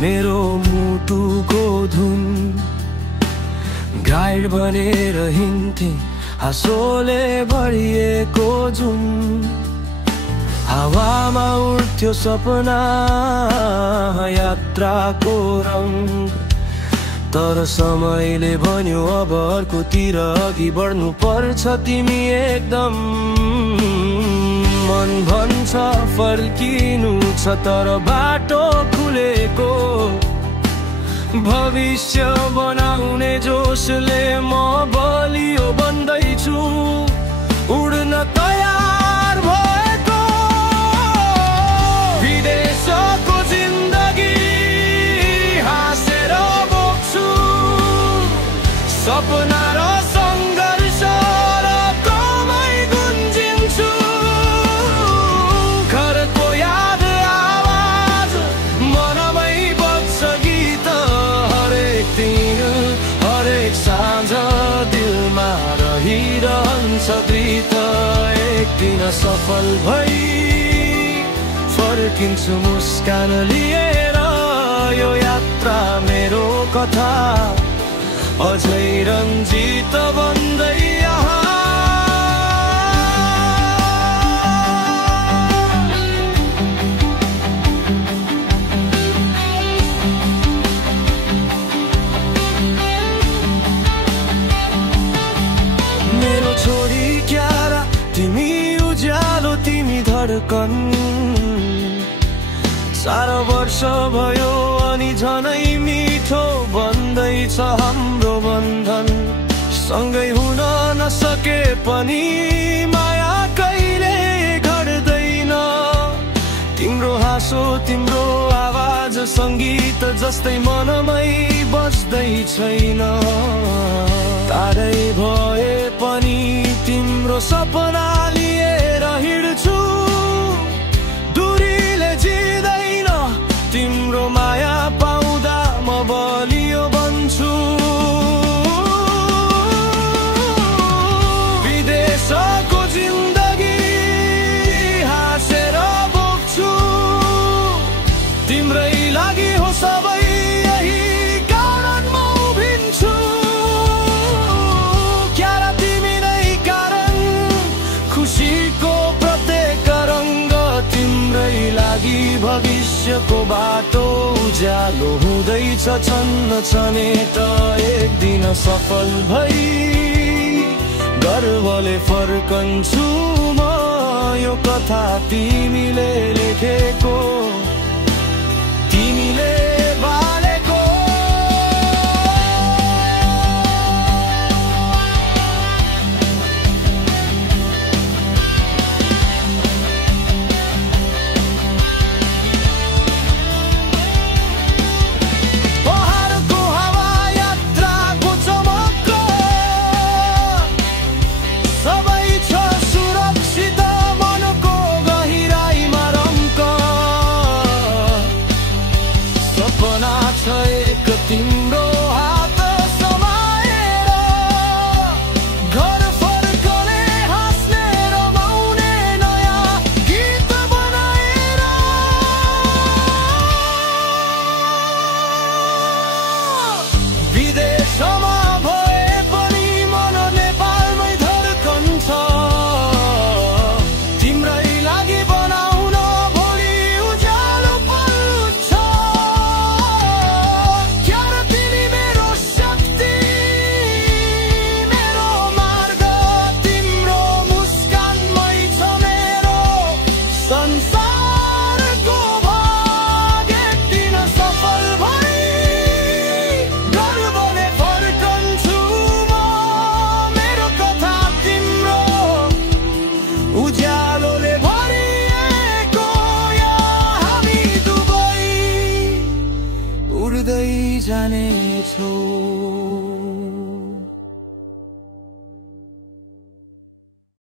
मेरो मुटुको धुन गाइड बनेर हिँड्थे हाँसोले भरिएको जुन हावामा उड्थ्यो सपना यात्राको रङ तर समयले भन्यो अब अर्कोतिर अघि बढ्नु पर्छ तिमी एकदम मन भन्छ फर्किनु छ तर बाटो खुलेको भविष्य बनाउने जोशले म बलियो बन्दैछु उड्न तयार भएको विदेशको जिन्दगी हाँसेर बोक्छु सपना र संघर्ष र कमै गुन्जिन्छु घरको याद आवाज मनमै बज्छ गीत हरेक दिन हरेक साँझ दिलमा रहिरहन्छ गीत एक दिन सफल भई फर्किन्छु मुस्कान लिएर यो यात्रा मेरो कथा अझै रञ्जित बन्दै मेरो छोरी क्यारा तिमी उज्यालो तिमी धड्कन 4 वर्ष भयो अनि झनै मिठो बन्दैछ हाम्रो बन्धन सँगै हुन नसके पनि माया कहिले घट्दैन तिम्रो हाँसो तिम्रो आवाज सङ्गीत जस्तै मनमै बस्दै छैन टाढै भए पनि तिम्रो सपना लिएर हिँड्छु दूरीले जिँदैन तिम्रो माया पाउँदा म बलियो बन्छु विदेशको जिन्दगी हाँसेर बोक्छु तिम्रै लागि हो सबै यही कारण म उभिन्छु क्यारा तिमी नै कारण खुसीको प्रत्येक रङ्ग तिम्रै लागि भविष्यको बाटो उज्यालो हुँदैछ छन्न छनेट एक दिन सफल भई गर्वले फर्कन्छु म यो कथा तिमीले लेखेको तिमीले बालेको पहाडको हावा यात्राको चमक सबै छ सुरक्षित मनको गहिराईमा रम्क सपना छ एक तिम्रो हात समाएर घर फर्कने हाँस्ने रमाउने नयाँ गीत बनाएर विदेशमा भए पनि मन नेपालमै धड्कन्छ तिम्रै लागि बनाउन भोलि उज्यालो पल्छ क्यारा तिमी मेरो शक्ति मेरो मार्ग तिम्रो मुस्कानमै छ मेरो संसारको भाग एक दिन सफल भई गर्वले फर्कन्छु म मेरो कथा तिम्रो उज्यालोले भरिएको यहाँ हामी दुवै उड्दै जानेछौँ।